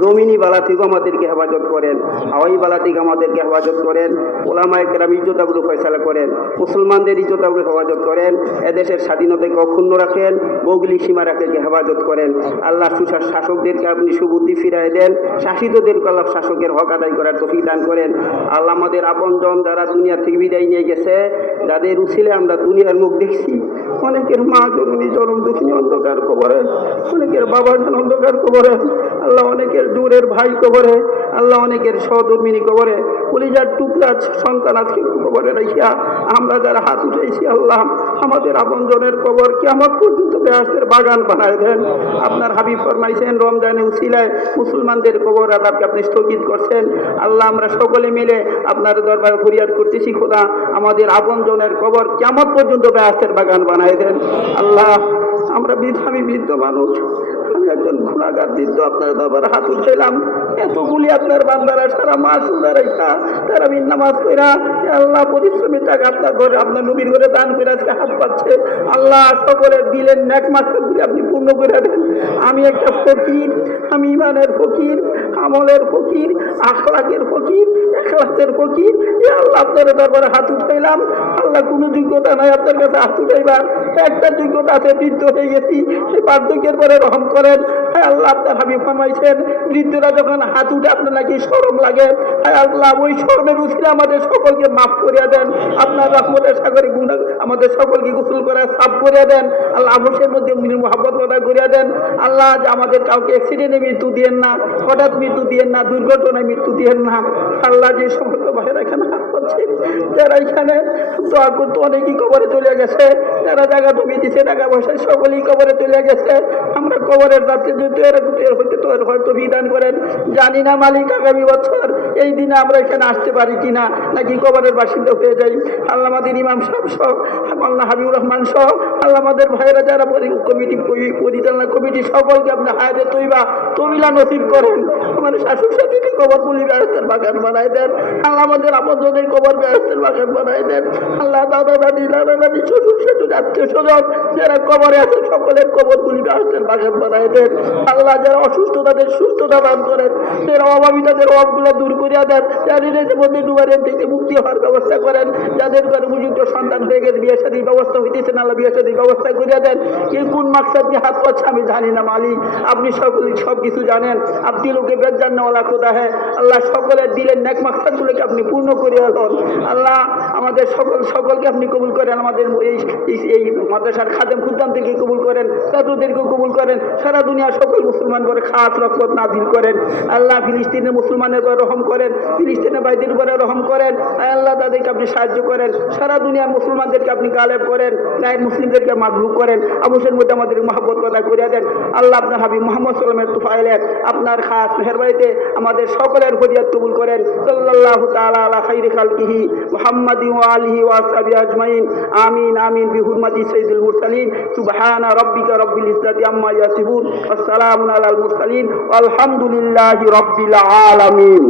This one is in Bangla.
জমিনি বালা আমাদেরকে হেফাজত করেন, হাওয়াই বালা থেকে আমাদেরকে হেফাজত করেন, ওলামায় কেরাম ইজ্জতাগুলো ফয়সালা করেন, মুসলমানদের ইজ্জতাগুলো হেফাজত করেন, এদেশের স্বাধীনতাকে অক্ষুণ্ণ রাখেন, বৌগলি সীমা রাখে হেফাজত করেন। আল্লাহ সুশাস শাসকদেরকে আপনি সুবুদ্ধি ফিরাই দেন শাসিতদেরকে আল্লাহ শাসকের হক আদায় করার তফিক দান করেন। আল্লাহ আমাদের আপনজন যারা দুনিয়া থেকে বিদায় নিয়ে গেছে, যাদের উছিলে আমরা দুনিয়ার মুখ দেখছি, অনেকের মা জনম দুঃখিনী অন্ধকার কবরে। অনেকের বাবা অন্ধকার কবরে, আল্লাহ অনেকের দূরের ভাই কবরে, আল্লাহ অনেকের সহধর্মিনী কবরে, কলিজার টুকরা সন্তান আজকে কবরে রাখিয়া আমরা যারা হাত উঠেছি আল্লাহ, আমাদের আপনজনের কবর কেমন পর্যন্ত বেহাসের বাগান বানায় দেন। আপনার হাবিব ফরমাইছেন, রমজানে উসিলায় মুসলমানদের কবর আদাবকে আপনি স্থগিত করছেন। আল্লাহ, আমরা সকলে মিলে আপনার দরবারে ফরিয়াদ করতেছি, খোদা, আমাদের আপনজনের কবর কেমন পর্যন্ত বেহাসের বাগান বানায় দেন। আল্লাহ আমরা আমি বৃদ্ধ মানুষ। আমি একজন গুণাগার বৃদ্ধ আপনার দাবার হাত উঠাইলাম। এতগুলি আপনার বান্দারা সারা মাস উদারাইছা তারা আমি নামাজ কইরা আল্লাহ পরিশ্রমের টাকা আপনার ঘরে, আপনার নবীর ঘরে দান করে আজকে হাত পাচ্ছে। আল্লাহ সকলের দিলেন ন্যাক মাত্রাগুলি আপনি পূর্ণ করে দেন। আমি একটা ফকির, আমি ইমানের ফকির, আমলের ফকির, আখলাকের ফকির, এখলাসের ফকির। এ আল্লাহ, আপনার দরবারে হাত উঠাইলাম। আল্লাহ, কোনো যোগ্যতা নাই আপনার কাছে হাত উঠাইবার। একটা যোগ্যতা আছে, বৃদ্ধ হয়ে গেছি। সেই বার্ধক্যের পরে রহম করেন। হ্যাঁ আল্লাহ যখন হাত আপনার আমাদের সকলকে মাফ করিয়া দেন, আপনার সকলকে আল্লাহ আমাদের কাউকে অ্যাক্সিডেন্টে মৃত্যু দিয়েন না, হঠাৎ মৃত্যু দিয়েন না, দুর্ঘটনায় মৃত্যু দিয়েন না, আল্লাহ যে সমস্ত ভাইয়েরা এখানে হাত পাচ্ছে, যারা এখানে দোয়া কবরে চলে গেছে, যারা জায়গা জমি দিছে, টাকা পয়সা সকলেই কবরে চলে গেছে আমরা কবরের যাত্রী যদি এরকম এর হইতে হয়তো বিধান করেন, জানি না মালিক আগামী বছর এই দিনে আমরা এখানে আসতে পারি কি না নাকি কবরের বাসিন্দা হয়ে যাই। আল্লাহ আমাদের ইমাম সাহেব সহ আল্লাহ হাবিবুর রহমান সহ আল্লাহ আমাদের ভাইয়েরা যারা কমিটি পরিচালনা কমিটি সকলকে আপনি হায়াতে তৈবা, তবিলা নসিব করেন। আমার শাশুর সাথীকে পুলি ব্যবস্থার বাগান দেন। আল্লাহ আমাদের কবর ব্যবস্থার বাগান দেন। আল্লাহ দাদা, দাদি দাদা দাদি শ্বশুর স্বজন, যারা কবরে আছে, সকলের ব্যবস্থার বাগান বানায় দেন। আল্লাহ যারা অসুস্থ, তাদের সুস্থতা দান করেন। যারা অভাবী, তাদের অভাবগুলো দূর করিয়া দেন। যাদের মধ্যে ডুবারের থেকে মুক্তি হওয়ার ব্যবস্থা করেন। যাদের ঘরে উপযুক্ত সন্তান গেছে বিয়ে শাদীর ব্যবস্থা হইতেছে না বিয়ে শাদীর ব্যবস্থা করিয়া দেন। কে কোন মাকসাদ দিয়ে হাত পাচ্ছে আমি জানি না, মালিক। আপনি সকলে সব কিছু জানেন। আপনি লোকে বেজান নেওয়ালা খোদা হ্যাঁ। আল্লাহ সকলের দিলেন নেক মাকসাদগুলোকে আপনি পূর্ণ করিয়া হন আল্লাহ আমাদের সকল, সকলকে আপনি কবুল করেন। আমাদের এই, এই- মাদ্রাসার খাদেম খুদ্দামদেরকে কবুল করেন। তাদেরকেও কবুল করেন। সারা দুনিয়ার সকল মুসলমান করে খাস রক্ষত নাজিল করেন। আল্লাহ ফিলিস্তিনের মুসলমানের উপরে রহম করেন। ফিলিস্তিনের ভাইদের উপরে রহম করেন। আল্লাহ তাদেরকে আপনি সাহায্য করেন। সারা দুনিয়ার মুসলমানদেরকে আপনি গালেব করেন গায়ের মুসলিমদেরকে মাগলুক করেন আবুসের মধ্যে আমাদের মহাব্বত কথা করিয়া দেন। আল্লাহ আপনার হাবিব মোহাম্মদ সাল্লামের তুফাইলেন আপনার খাস মেহরবাইতে আমাদের সকলের ফরিয়াদ কবুল করেন। আলা খাইরি খালকিহি মুহাম্মাদি আলিহি ওয়া আসহাবি আজমাইন। আমিন আমিন বিহুরমাতি সাইয়্যিদুল মুরসালিন। সুবহানা রাব্বিকা রব্বিল ইজ্জাতি আম্মা ইয়াসিফুন। ওয়া সালামুন আলাল মুরসালিন। আলহামদুলিল্লাহি রাব্বিল আলামিন।